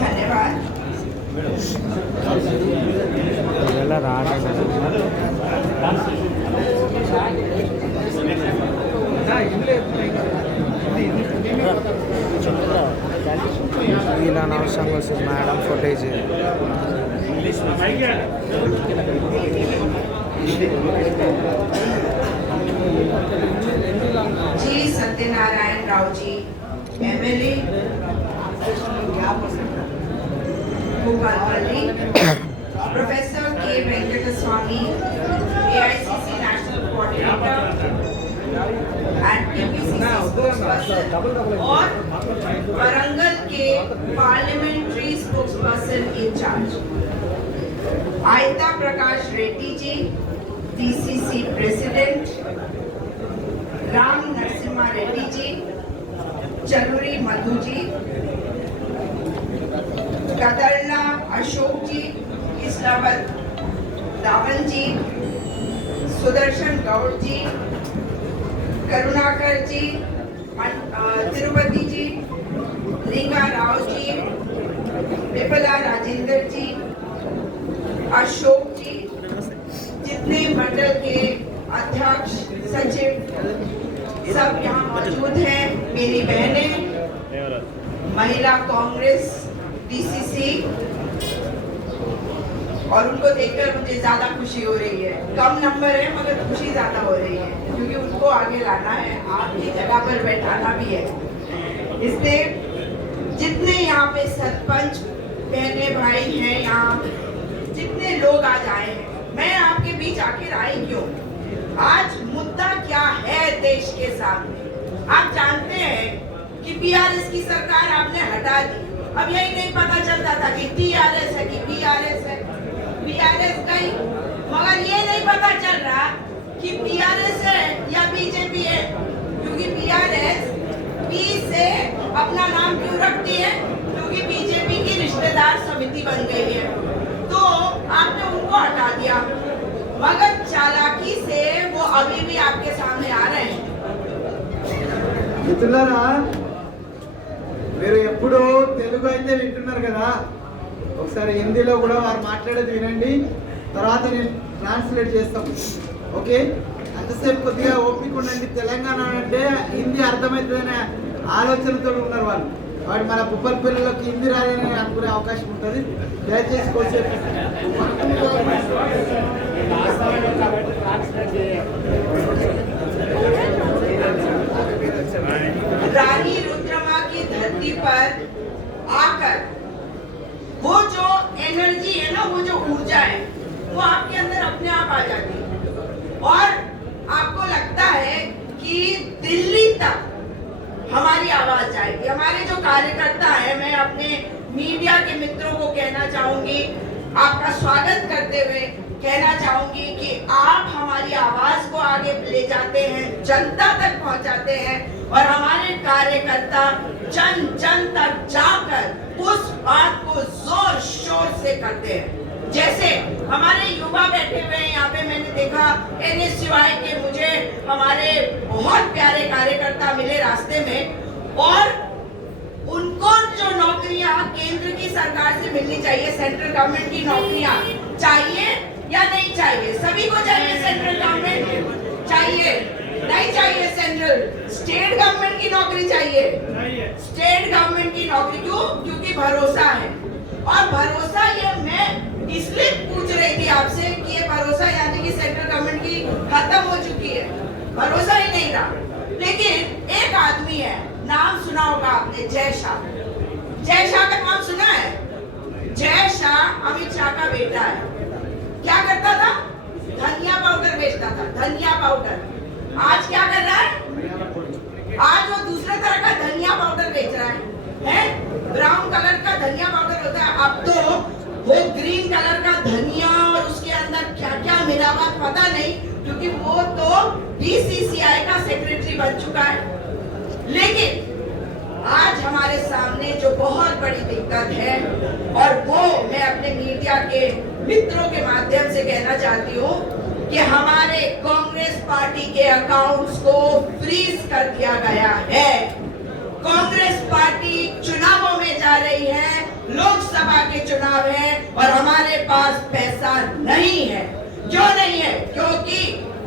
धन्यवाद। Ilan Awsang versus Madam Footage. जी Satyanarayan Rao ji MLA Bhupalpally, professor के Venkataswamy AICC national coordinator and TPCC spokesperson और वरंगल के parliamentary spokesperson in charge, आयता प्रकाश Reddy ji DCC president, Ram Narasimha Reddy ji, चलूरी Madhu ji, कदरला Ashok जी, इस्लावत दावन जी, सुदर्शन गौड़ जी, करुणाकर जी, तिरुपति जी, लिंगा राव जी, विपला राजेंद्र जी, अशोक जी, जितने मंडल के अध्यक्ष सचिव सब यहाँ मौजूद हैं, मेरी बहनें, महिला कांग्रेस डीसीसी, और उनको देखकर मुझे ज्यादा खुशी हो रही है। कम नंबर है मगर खुशी ज्यादा हो रही है क्योंकि उनको आगे लाना है, आपकी जगह पर बैठाना भी है। इसलिए जितने यहाँ पे सरपंच बहने भाई हैं, यहाँ जितने लोग आज आए हैं, मैं आपके बीच आखिर आई क्यों? आज मुद्दा क्या है देश के सामने? आप जानते हैं कि बीआरएस की सरकार आपने हटा दी। अब यही नहीं पता चलता था कि टीआरएस है कि बीआरएस है। बीआरएस गई, मगर ये नहीं पता चल रहा कि बीआरएस है या बीजेपी है, क्योंकि बीआरएस बी से अपना नाम क्यों रखती है? क्योंकि बीजेपी की रिश्तेदार समिति बन गई है, तो आपने उनको हटा दिया। मगर चालाकी से वो अभी भी आपके सामने आ रहे हैं। మిత్రులారా, మీరు ఎప్పుడు తెలుగు అయితే వింటున్నారు కదా, ఒకసారి హిందీలో కూడా వారు మాట్లాడేది వినండి, తర్వాత నేను ట్రాన్స్లేట్ చేస్తాం. ఓకే, అంతసేపు కొద్దిగా ఓపిక ఉండండి. తెలంగాణ అంటే హిందీ అర్థమవుతుందనే ఆలోచనతో ఉన్నారు వాళ్ళు. వాడు మన పుప్పల పిల్లలకి హిందీ రాదని అనుకునే అవకాశం ఉంటుంది. దయచేసి కొద్దిసేపు रानी रुद्रमा की धरती पर आकर वो जो एनर्जी है ना, वो जो ऊर्जा है, वो आपके अंदर अपने आप आ जाती है और आपको लगता है कि दिल्ली तक हमारी आवाज जाएगी। हमारे जो कार्यकर्ता है, मैं अपने मीडिया के मित्रों को कहना चाहूंगी, आपका स्वागत करते हुए कहना चाहूंगी कि आप हमारी आवाज को आगे ले जाते हैं, जनता तक पहुंचाते हैं और हमारे कार्यकर्ता जन जन तक जाकर उस बात को जोर शोर से करते हैं। जैसे हमारे युवा बैठे हुए हैं यहाँ पे, मैंने देखा एनएसयूआई के मुझे हमारे बहुत प्यारे कार्यकर्ता मिले रास्ते में, और उनको जो नौकरियां केंद्र की सरकार से मिलनी चाहिए, सेंट्रल गवर्नमेंट की नौकरियां चाहिए या नहीं चाहिए? सभी को चाहिए। सेंट्रल गवर्नमेंट चाहिए, नहीं चाहिए? सेंट्रल स्टेट गवर्नमेंट की नौकरी चाहिए। स्टेट गवर्नमेंट की नौकरी क्यों? क्योंकि भरोसा है। और भरोसा ये मैं इसलिए पूछ रही थी आपसे कि ये भरोसा यानी कि सेंट्रल गवर्नमेंट की खत्म हो चुकी है, भरोसा ही नहीं रहा। लेकिन एक आदमी है, नाम सुना होगा आपने, जय शाह। जय शाह का नाम सुना है? जय शाह अमित शाह का बेटा है। क्या करता था? धनिया पाउडर बेचता था, धनिया पाउडर। आज क्या कर रहा है? आज वो दूसरे तरह का धनिया पाउडर बेच रहा है? ब्राउन कलर का धनिया पाउडर होता है, अब तो वो ग्रीन कलर का धनिया और उसके अंदर क्या क्या मिला हुआ पता नहीं, क्योंकि वो तो बीसीसीआई का सेक्रेटरी बन चुका है। लेकिन आज हमारे सामने जो बहुत बड़ी दिक्कत है, और वो मैं अपने मीडिया के मित्रों के माध्यम से कहना चाहती हूँ कि हमारे कांग्रेस पार्टी के अकाउंट्स को फ्रीज कर दिया गया है। कांग्रेस पार्टी चुनाव और हमारे पास पैसा नहीं है। क्यों नहीं है? क्योंकि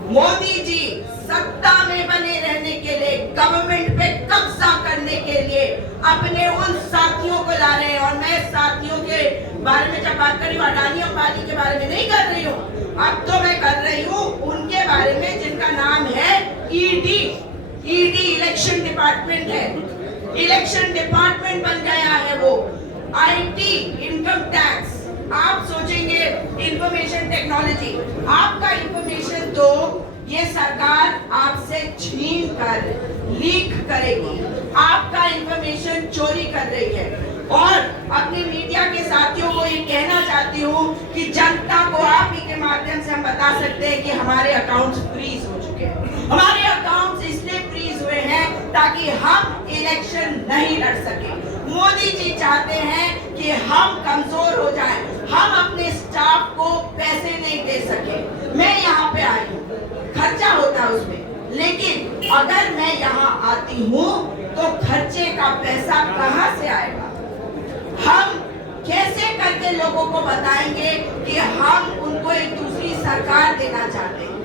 मोदी जी सत्ता में बने रहने के लिए, गवर्नमेंट पे कब्जा करने के लिए अपने उन साथियों को ला रहे हैं। और मैं साथियों के बारे में जब बात कर रही हूँ, अडानी अंबानी के बारे में नहीं कर रही हूँ, अब तो मैं कर रही हूँ उनके बारे में जिनका नाम है ईडी। ईडी इलेक्शन डिपार्टमेंट है, इलेक्शन डिपार्टमेंट बन गया है वो। आईटी, इनकम टैक्स, आप सोचेंगे इंफॉर्मेशन टेक्नोलॉजी, आपका इंफॉर्मेशन तो ये सरकार आपसे छीन कर लीक करेगी, आपका इंफॉर्मेशन चोरी कर रही है। और अपने मीडिया के साथियों को ये कहना चाहती हूँ कि जनता को आप ही के माध्यम से हम बता सकते हैं कि हमारे अकाउंट्स फ्रीज हो चुके हैं। हमारे अकाउंट्स इसलिए फ्रीज हुए हैं ताकि हम इलेक्शन नहीं लड़ सके। मोदी जी चाहते हैं कि हम कमजोर हो जाएं, हम अपने स्टाफ को पैसे नहीं दे सके। मैं यहाँ पे आई हूँ, खर्चा होता है उसमें, लेकिन अगर मैं यहाँ आती हूँ तो खर्चे का पैसा कहाँ से आएगा? हम कैसे करके लोगों को बताएंगे कि हम उनको एक दूसरी सरकार देना चाहते हैं?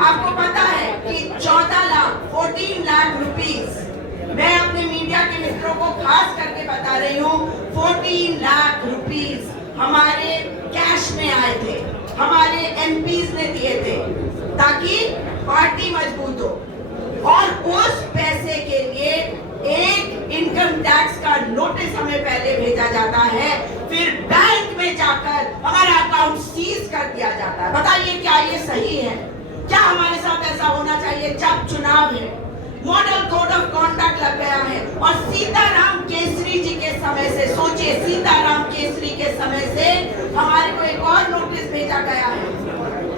आपको पता है कि 14 लाख रुपीस, मैं अपने मीडिया के मित्रों को खास करके बता रही हूँ, 14 लाख रुपीस हमारे कैश में आए थे, हमारे एमपीज ने दिए थे ताकि पार्टी मजबूत हो। और उस पैसे के लिए एक इनकम टैक्स का नोटिस हमें पहले भेजा जाता है, फिर बैंक में जाकर हमारा अकाउंट सीज कर दिया जाता है। बताइए क्या ये सही है? क्या हमारे साथ ऐसा होना चाहिए? जब चुनाव है, मॉडल कोड ऑफ कॉन्डक्ट लग गया है और सीताराम केसरी जी के समय से, सोचिए सीताराम केसरी के समय से हमारे को एक और नोटिस भेजा गया है।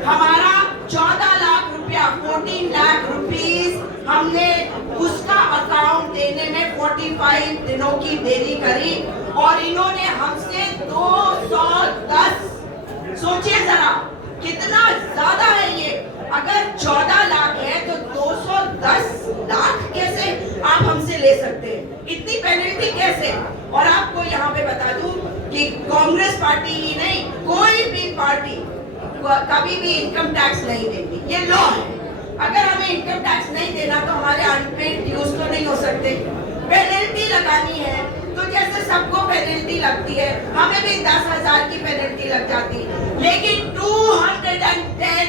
हमारा 14 लाख रुपया, 14 लाख रुपीस हमने उसका अकाउंट देने में 45 दिनों की देरी करी और इन्होंने हमसे 210, सोचिए जरा कितना ज्यादा है ये। अगर 14 लाख है तो 210 लाख कैसे आप हमसे ले सकते हैं? इतनी पेनल्टी कैसे? और आपको यहाँ पे बता दूं कि कांग्रेस पार्टी ही नहीं, कोई भी पार्टी कभी भी इनकम टैक्स नहीं देती, ये लॉ है। अगर हमें इनकम टैक्स नहीं देना तो हमारे अनपेड ड्यूज तो नहीं हो सकते। पेनल्टी लगानी है तो जैसे सबको पेनल्टी लगती है, हमें भी 10,000 की पेनल्टी लग जाती, लेकिन 210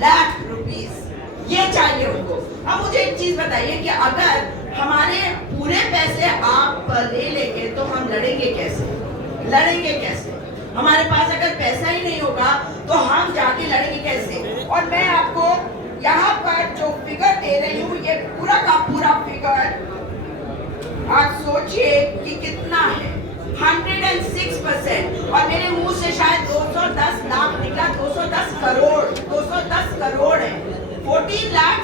लाख रुपीस ये चाहिए उनको। अब मुझे एक चीज बताइए कि अगर हमारे पूरे पैसे आप ले लेंगे तो हम लड़ेंगे कैसे? लड़ेंगे कैसे? हमारे पास अगर पैसा ही नहीं होगा तो हम जाके लड़ेंगे कैसे? और मैं आपको यहाँ पर जो फिगर दे रही हूँ, ये पूरा का पूरा फिगर आप सोचिए कि कितना है, 106%। और मेरे मुंह से शायद 210 लाख निकला, 210 करोड़, 210 करोड़ है। 14 लाख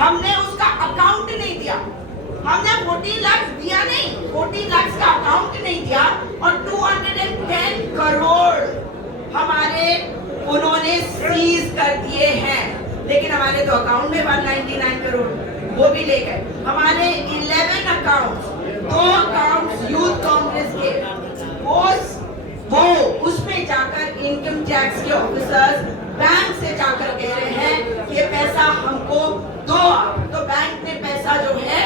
हमने उसका अकाउंट नहीं दिया, हमने 14 लाख दिया नहीं, 14 लाख का अकाउंट नहीं दिया और 210 करोड़ हमारे उन्होंने सीज कर दिए हैं। लेकिन हमारे तो अकाउंट में 199 करोड़ वो भी ले गए। हमारे 11 अकाउंट्स, 2 अकाउंट्स यूथ कांग्रेस के, वो उसमें जाकर इनकम टैक्स के ऑफिसर्स बैंक से जाकर कह रहे हैं कि ये पैसा हमको दो। तो बैंक ने पैसा जो है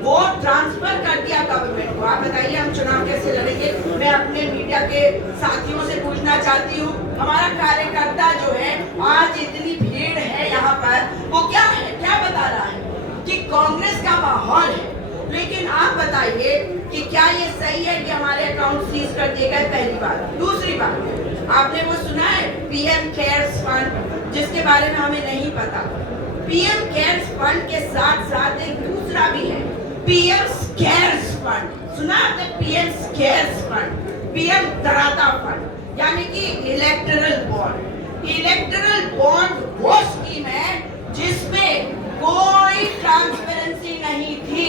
वो ट्रांसफर कर दिया गवर्नमेंट को। आप बताइए हम चुनाव कैसे लड़ेंगे? मैं अपने मीडिया के साथियों से पूछना चाहती हूँ, हमारा कार्यकर्ता जो है, आज इतनी भीड़ है यहाँ पर, वो क्या है, क्या बता रहा है कि कांग्रेस का माहौल है। लेकिन आप बताइए कि क्या ये सही है कि हमारे अकाउंट सीज कर दिए गए? पहली बात। दूसरी बात, आपने वो सुना है पीएम केयर्स फंड, जिसके बारे में हमें नहीं पता। पीएम केयर्स फंड के साथ साथ एक दूसरा भी है, पीएम केयर्स फंड। सुना आपने? पीएम केयर्स फंड, पीएम तराता फंड, यानी कि इलेक्टोरल बॉन्ड। इलेक्टोरल बॉन्ड वो स्कीम है जिसमें कोई ट्रांसपेरेंसी नहीं थी,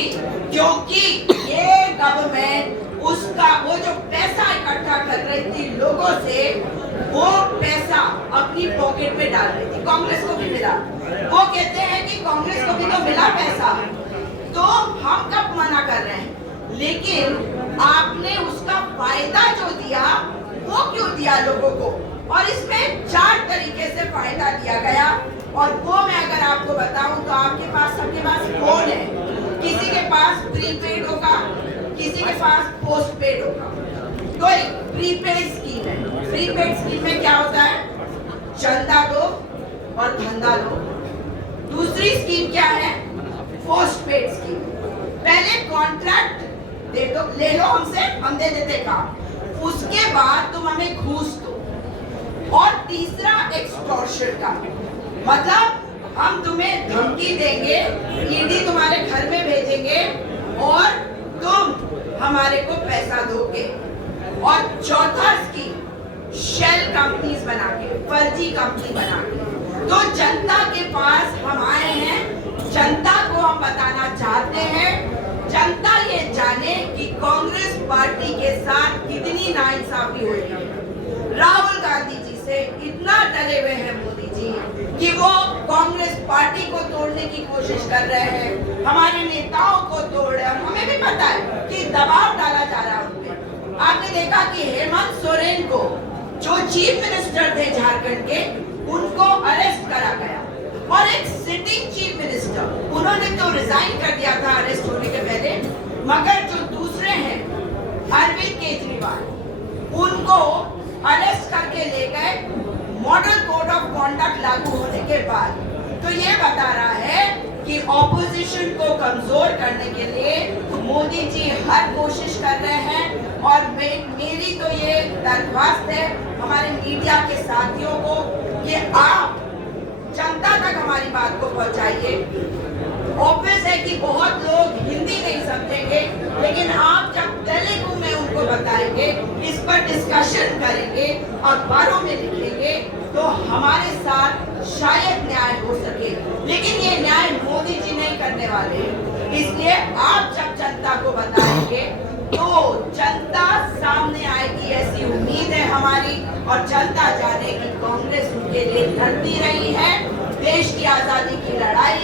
क्योंकि ये गवर्नमेंट उसका वो जो पैसा इकट्ठा कर रही थी लोगों से, वो पैसा अपनी पॉकेट में डाल रही थी। कांग्रेस को भी मिला, वो कहते हैं कि कांग्रेस को भी तो मिला पैसा, तो हम कब मना कर रहे हैं? लेकिन आपने उसका फायदा जो दिया वो क्यों दिया लोगों को, और इसमें 4 तरीके से फायदा दिया गया। और वो मैं अगर आपको बताऊं तो आपके पास, सबके पास फोन है, किसी के पास प्रीपेड होगा, किसी के पास पोस्टपेड होगा। तो एक प्रीपेड स्कीम है। प्रीपेड स्कीम में क्या होता है, चंदा दो और धंधा लो। दूसरी स्कीम क्या है, पोस्टपेड स्कीम। पहले कॉन्ट्रैक्ट दे दो, ले लो हमसे, हम दे देते काम, उसके बाद तुम हमें घूस दो। और तीसरा एक्सटॉर्शन का मतलब हम तुम्हें धमकी देंगे, ईडी तुम्हारे घर में भेजेंगे और तुम हमारे को पैसा दोगे। और चौथा स्कीम, शेल कंपनीज बना के, फर्जी कंपनी बना के। तो जनता के पास हम आए हैं, जनता को हम बताना चाहते हैं, जनता ये जाने कि कांग्रेस पार्टी के साथ कितनी नाइंसाफी हुई है। राहुल गांधी जी से इतना डरे हुए हैं मोदी जी कि वो कांग्रेस पार्टी को तोड़ने की कोशिश कर रहे हैं, हमारे नेताओं को तोड़ रहे हैं। हमें भी पता है कि दबाव डाला जा रहा है उन पे। आपने देखा कि हेमंत सोरेन को, जो चीफ मिनिस्टर थे झारखंड के, उनको अरेस्ट करा गया। और एक सिटिंग चीफ मिनिस्टर, उन्होंने तो रिजाइन कर दिया था अरेस्ट होने के पहले, मगर जो दूसरे हैं अरविंद केजरीवाल, उनको अरेस्ट करके ले गए मॉडल कोड ऑफ कॉन्डक्ट लागू होने के बाद। तो ये बता रहा है कि ऑपोजिशन को कमजोर करने के लिए मोदी जी हर कोशिश कर रहे हैं। और मेरी तो ये दरख्वास्त है हमारे मीडिया के साथियों को कि आप जनता तक हमारी बात को पहुंचाइए। ऑब्वियस है कि बहुत लोग हिंदी नहीं समझेंगे, लेकिन आप जब तेलुगु में उनको बताएंगे, इस पर डिस्कशन करेंगे, अखबारों में लिखेंगे, तो हमारे साथ शायद न्याय हो सके। लेकिन ये न्याय मोदी जी नहीं करने वाले हैं। इसलिए आप जब जनता को बताएंगे तो जनता सामने आएगी, ऐसी उम्मीद है हमारी। और जनता जानेगी कांग्रेस उनके लिए लड़ती रही है। देश की आजादी की लड़ाई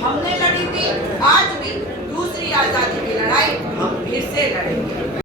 हमने लड़ी थी, आज भी दूसरी आजादी की लड़ाई हम फिर से लड़ेंगे।